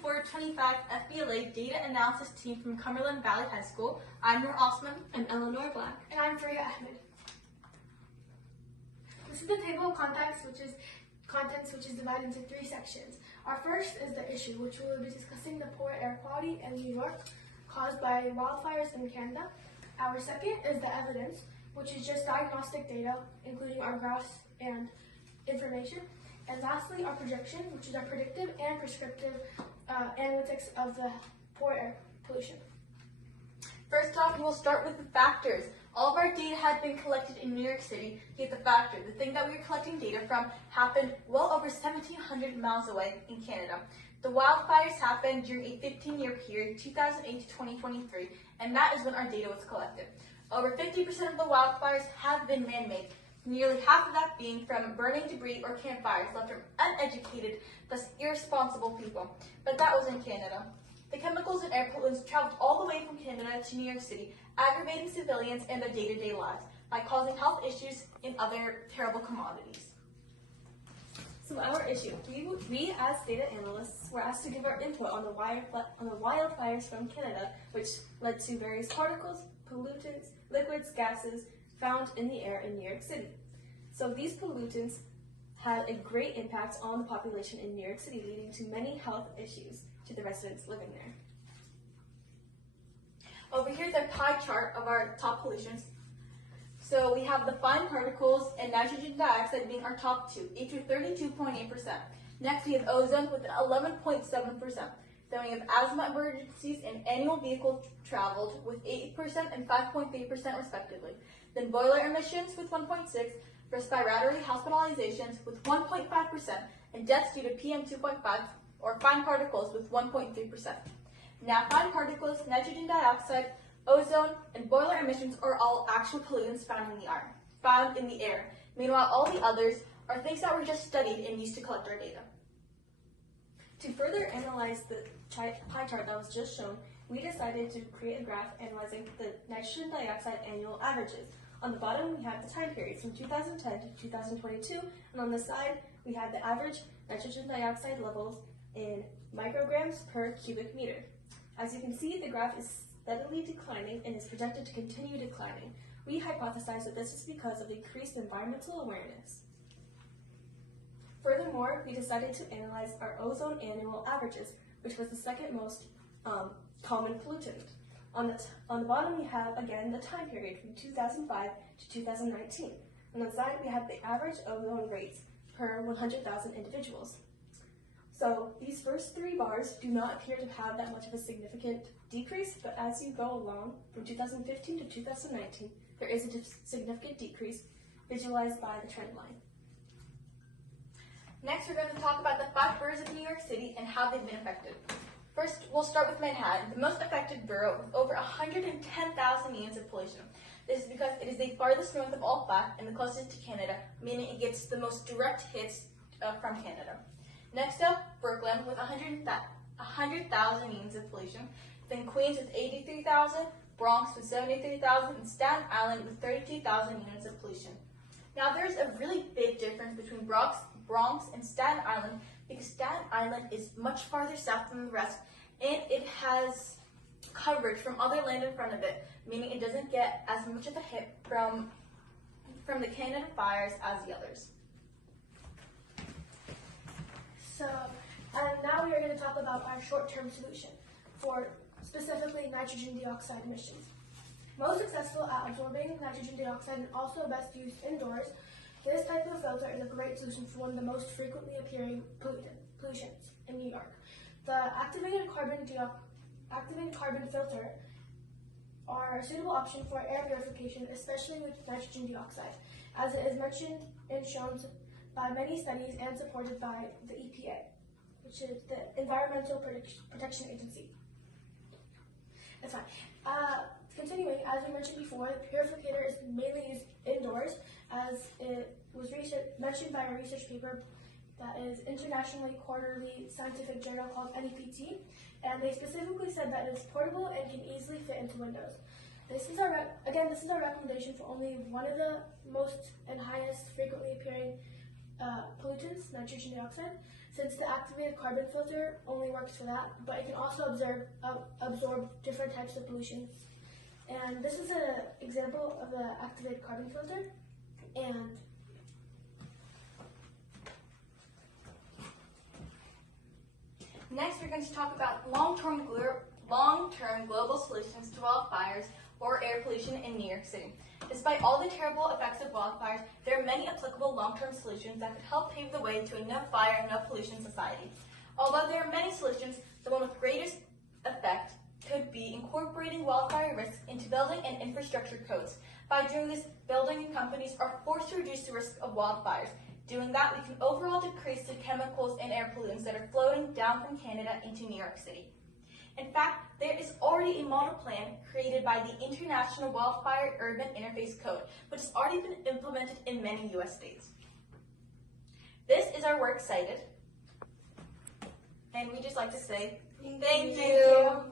2024-25 FBLA Data Analysis Team from Cumberland Valley High School. I'm Noor Osman. I'm Eleanor Black. And I'm Faria Ahmed. This is the table of contents, which is divided into three sections. Our first is the issue, which we will be discussing the poor air quality in New York caused by wildfires in Canada. Our second is the evidence, which is just diagnostic data, including our graphs and information. And lastly, our projection, which is our predictive and prescriptive analytics of the poor air pollution. First off, we will start with the factors. All of our data had been collected in New York City, yet the factor, the thing that we were collecting data from, happened well over 1,700 miles away in Canada. The wildfires happened during a 15-year period, 2008 to 2023, and that is when our data was collected. Over 50% of the wildfires have been man-made, nearly half of that being from burning debris or campfires left from uneducated, thus irresponsible people. But that was in Canada. The chemicals and air pollutants traveled all the way from Canada to New York City, aggravating civilians and their day-to-day lives by causing health issues and other terrible commodities. So our issue, we as data analysts were asked to give our input on the wildfires from Canada, which led to various particles, pollutants, liquids, gases found in the air in New York City. So these pollutants had a great impact on the population in New York City, leading to many health issues to the residents living there. Over here is a pie chart of our top pollutions. So we have the fine particles and nitrogen dioxide being our top two, each with 32.8%. Next we have ozone with 11.7%. Then we have asthma emergencies and annual vehicle traveled with 8% and 5.3% respectively. Then boiler emissions with 1.6%, respiratory hospitalizations with 1.5%, and deaths due to PM2.5 or fine particles with 1.3%. Now fine particles, nitrogen dioxide, ozone, and boiler emissions are all actual pollutants found in the air. Meanwhile, all the others are things that were just studied and used to collect our data. To further analyze the pie chart that was just shown, we decided to create a graph analyzing the nitrogen dioxide annual averages. On the bottom, we have the time periods from 2010 to 2022, and on the side, we have the average nitrogen dioxide levels in micrograms per cubic meter. As you can see, the graph is steadily declining and is projected to continue declining. We hypothesize that this is because of increased environmental awareness. Furthermore, we decided to analyze our ozone annual averages, which was the second most common pollutant. On the bottom, we have, again, the time period from 2005 to 2019. On the side, we have the average ozone rates per 100,000 individuals. So these first three bars do not appear to have that much of a significant decrease, but as you go along from 2015 to 2019, there is a significant decrease visualized by the trend line. Next, we're going to talk about the 5 boroughs of New York City and how they've been affected. First, we'll start with Manhattan, the most affected borough with over 110,000 units of pollution. This is because it is the farthest north of all 5 and the closest to Canada, meaning it gets the most direct hits from Canada. Next up, Brooklyn with 100,000 units of pollution. Then Queens with 83,000, Bronx with 73,000, and Staten Island with 32,000 units of pollution. Now there's a really big difference between Bronx and Staten Island because Staten Island is much farther south than the rest, and it has coverage from other land in front of it, meaning it doesn't get as much of a hit from the Canada fires as the others. So now we are going to talk about our short-term solution for specifically nitrogen dioxide emissions. Most successful at absorbing nitrogen dioxide and also best used indoors, this type of filter is a great solution for one of the most frequently appearing pollutions in New York. The activated carbon filter are a suitable option for air purification, especially with nitrogen dioxide, as it is mentioned and shown by many studies and supported by the EPA, which is the Environmental Protection Agency. That's fine. Continuing, as we mentioned before, the purificator is mainly used indoors, as it was mentioned by a research paper that is internationally quarterly scientific journal called NEPT, and they specifically said that it's portable and can easily fit into windows. This is our recommendation for only one of the most and highest frequently appearing pollutants, nitrogen dioxide, since the activated carbon filter only works for that, but it can also absorb different types of pollution. And this is an example of the activated carbon filter. And next, we're going to talk about long-term global solutions to wildfires or air pollution in New York City. Despite all the terrible effects of wildfires, there are many applicable long-term solutions that could help pave the way to a no fire, no pollution society. Although there are many solutions, the one with greatest effect could be incorporating wildfire risks into building and infrastructure codes. By doing this, building companies are forced to reduce the risk of wildfires. Doing that, we can overall decrease the chemicals and air pollutants that are floating down from Canada into New York City. In fact, there is already a model plan created by the International Wildfire Urban Interface Code, which has already been implemented in many U.S. states. This is our work cited, and we just like to say thank you.